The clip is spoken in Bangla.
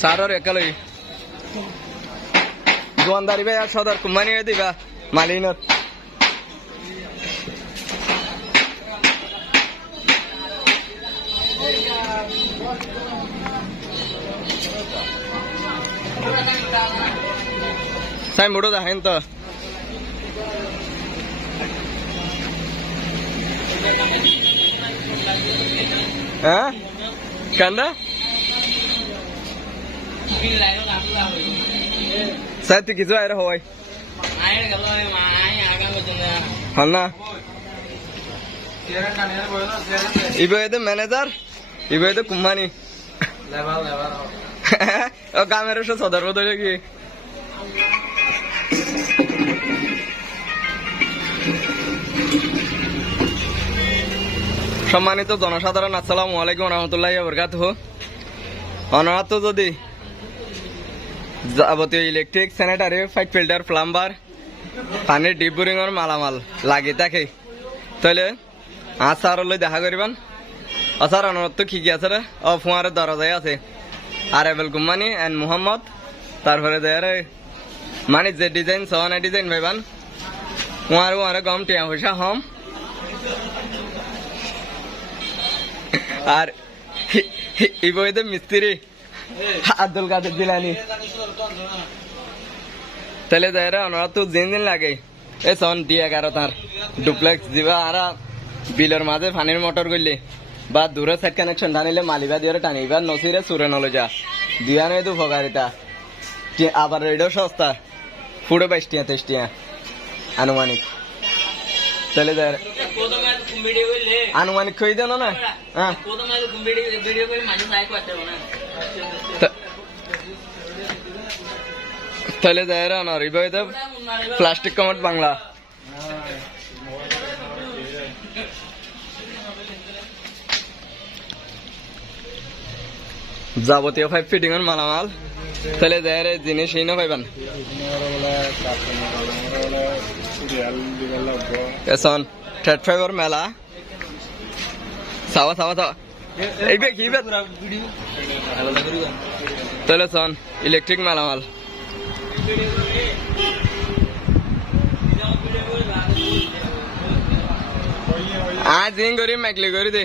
চাৰৰ একেলগে দোকানদাৰী ভাই আর সদর কোম্পানি দিবা মালিনত সাই মোড়ো দেখেন তো হ্যাঁ কান্দা সাই তুই কিছু আয় হয় হল না ইবে ম্যানেজার ইবে কোম্পানি গ্রামের সদর বদলে কি সম্মানিত জনসাধারণ আসসালামু আলাইকুম রহমতুল্লাহি ওয়া বারাকাতুহু অনারাত যদি যাবতীয় electric sanitary pipe filter plumber পানির ডিপ বোরিং এর মালামাল লাগি থাকে তাহলে স্যার লই দেখা করিবেন স্যার অনুরোধ কি কি আছে রে ফুয়ারের দরজায় আছে আরেবেল কোম্পানি এন্ড মোহাম্মদ তারপরে দেয়ারে মানে যে ডিজাইন সহনা ডিজাইন ভাইবান ওয়ারে গম টিয়া পয়সা হম আর ইবইতে মিস্ত্রি আব্দুল কাদের জিলানি তাহলে দেয়ারে অনুরোধ তো দিন লাগে এ সন D11 তার ডুপ্লেক্স দিবা আর বিলের মাঝে পানির মোটর করলে বা দূরে সেট কানেকশন টানিলে মালিবা দিয়ে টানিবা নসিরে সুরে নলে যা দিয়া নয় তো উপকারিতা আবার রেডিও সস্তা পুরো 22 টিয়া 23 টিয়া আনুমানিক তাহলে দেয় আনুমানিক কই দেন না হ্যাঁ তাহলে দেয় না রিবাইতে প্লাস্টিক কমেন্ট বাংলা যাবতীয় পাইপ ফিটিং এর মালামাল তাহলে দেয়ারে জিনিস এই না পাইবেন এখন থ্রেড ফাইবার মেলা সাওয়া সাওয়া সাওয়া এই বে কি বে তাহলে সন ইলেকট্রিক মালামাল আজ জিং করি মেকলি করি দে